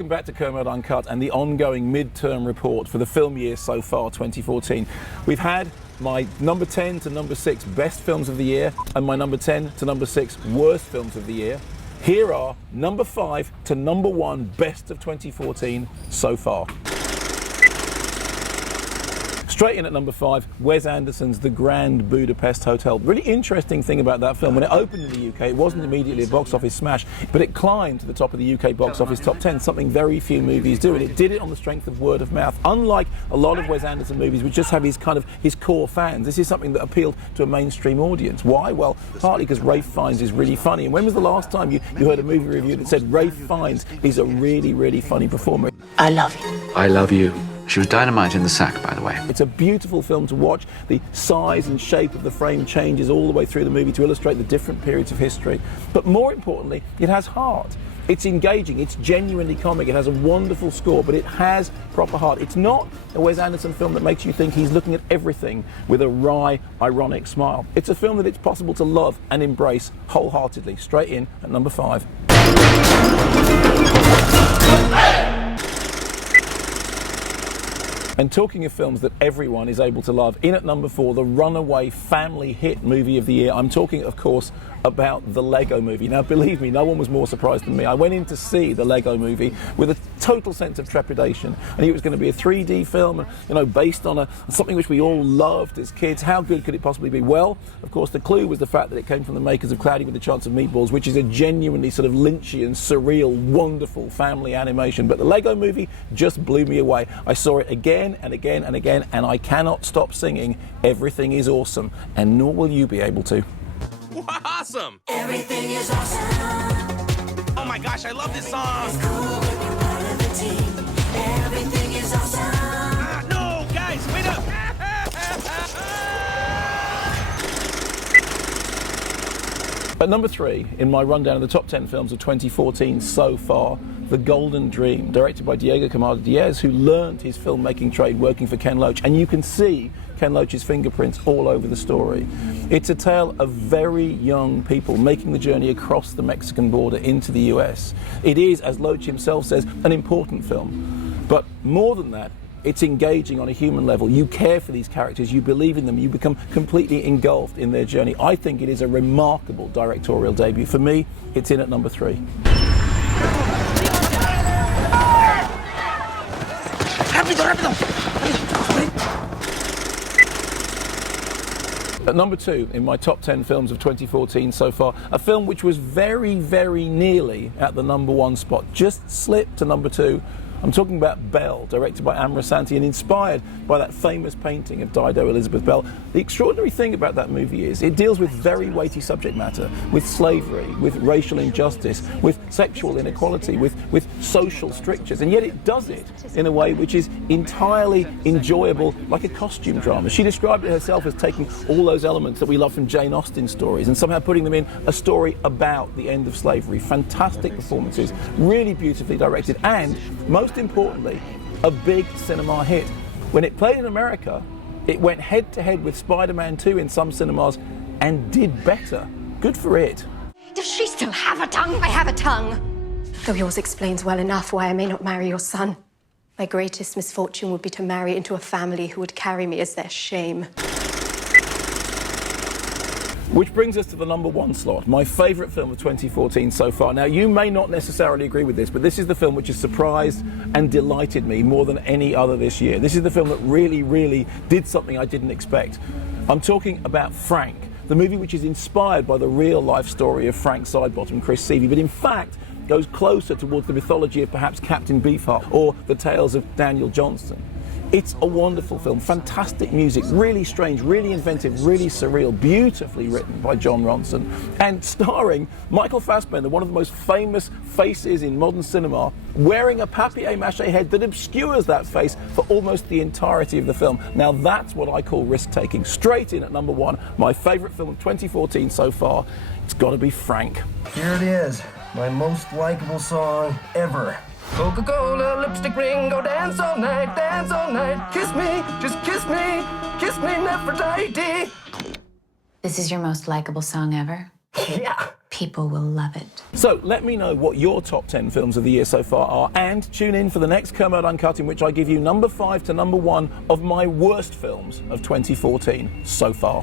Welcome back to Kermode Uncut and the ongoing mid-term report for the film year so far, 2014. We've had my number 10 to number 6 best films of the year and my number 10 to number 6 worst films of the year. Here are number 5 to number 1 best of 2014 so far. Straight in at number 5, Wes Anderson's The Grand Budapest Hotel. Really interesting thing about that film, when it opened in the UK, it wasn't immediately a box office smash, but it climbed to the top of the UK box office top 10, something very few movies do, and it did it on the strength of word of mouth. Unlike a lot of Wes Anderson movies, which just have his core fans, this is something that appealed to a mainstream audience. Why? Well, partly because Ralph Fiennes is really funny. And when was the last time you heard a movie review that said Ralph Fiennes is a really, really funny performer? I love you. I love you. She was dynamite in the sack, by the way. It's a beautiful film to watch. The size and shape of the frame changes all the way through the movie to illustrate the different periods of history. But more importantly, it has heart. It's engaging, it's genuinely comic, it has a wonderful score, but it has proper heart. It's not a Wes Anderson film that makes you think he's looking at everything with a wry, ironic smile. It's a film that it's possible to love and embrace wholeheartedly. Straight in at number 5. And talking of films that everyone is able to love, in at number 4, the runaway family hit movie of the year. I'm talking, of course, about the Lego Movie. Now, believe me, no one was more surprised than me. I went in to see the Lego Movie with a total sense of trepidation. I knew it was going to be a 3D film, based on something which we all loved as kids. How good could it possibly be? Well, of course, the clue was the fact that it came from the makers of Cloudy with a Chance of Meatballs, which is a genuinely sort of Lynchian, surreal, wonderful family animation. But the Lego Movie just blew me away. I saw it again and again and again, and I cannot stop singing "Everything is Awesome," and nor will you be able to. Awesome! Everything is awesome. Oh my gosh, I love this song! It's cool when you're part of the team. Everything is awesome. No, guys, wait up! At number 3, in my rundown of the top 10 films of 2014 so far, The Golden Dream, directed by Diego Camada Diaz, who learned his filmmaking trade working for Ken Loach, and you can see Ken Loach's fingerprints all over the story. It's a tale of very young people making the journey across the Mexican border into the US. It is, as Loach himself says, an important film. But more than that, it's engaging on a human level. You care for these characters, you believe in them, you become completely engulfed in their journey. I think it is a remarkable directorial debut. For me, it's in at number 3. At number 2, in my top 10 films of 2014 so far, a film which was very, very nearly at the number 1 spot, just slipped to number 2. I'm talking about Belle, directed by Amra Santi and inspired by that famous painting of Dido Elizabeth Belle. The extraordinary thing about that movie is it deals with very weighty subject matter, with slavery, with racial injustice, with sexual inequality, with social strictures, and yet it does it in a way which is entirely enjoyable, like a costume drama. She described it herself as taking all those elements that we love from Jane Austen stories and somehow putting them in a story about the end of slavery. Fantastic performances, really beautifully directed, and most importantly, a big cinema hit. When it played in America, it went head-to-head with Spider-Man 2 in some cinemas and did better. Good for it. Does she still have a tongue? I have a tongue. Though yours explains well enough why I may not marry your son. My greatest misfortune would be to marry into a family who would carry me as their shame. Which brings us to the number 1 slot, my favourite film of 2014 so far. Now, you may not necessarily agree with this, but this is the film which has surprised and delighted me more than any other this year. This is the film that really, really did something I didn't expect. I'm talking about Frank, the movie which is inspired by the real-life story of Frank Sidebottom, Chris Seavey, but in fact goes closer towards the mythology of perhaps Captain Beefheart or the tales of Daniel Johnston. It's a wonderful film, fantastic music, really strange, really inventive, really surreal, beautifully written by John Ronson, and starring Michael Fassbender, one of the most famous faces in modern cinema, wearing a papier-mâché head that obscures that face for almost the entirety of the film. Now that's what I call risk-taking. Straight in at number 1, my favourite film of 2014 so far, it's got to be Frank. Here it is, my most likable song ever. Coca-Cola, lipstick ring, go dance all night, kiss me, just kiss me Nefertiti. This is your most likable song ever? Yeah. People will love it. So let me know what your top 10 films of the year so far are, and tune in for the next Kermode Uncut, in which I give you number 5 to number 1 of my worst films of 2014 so far.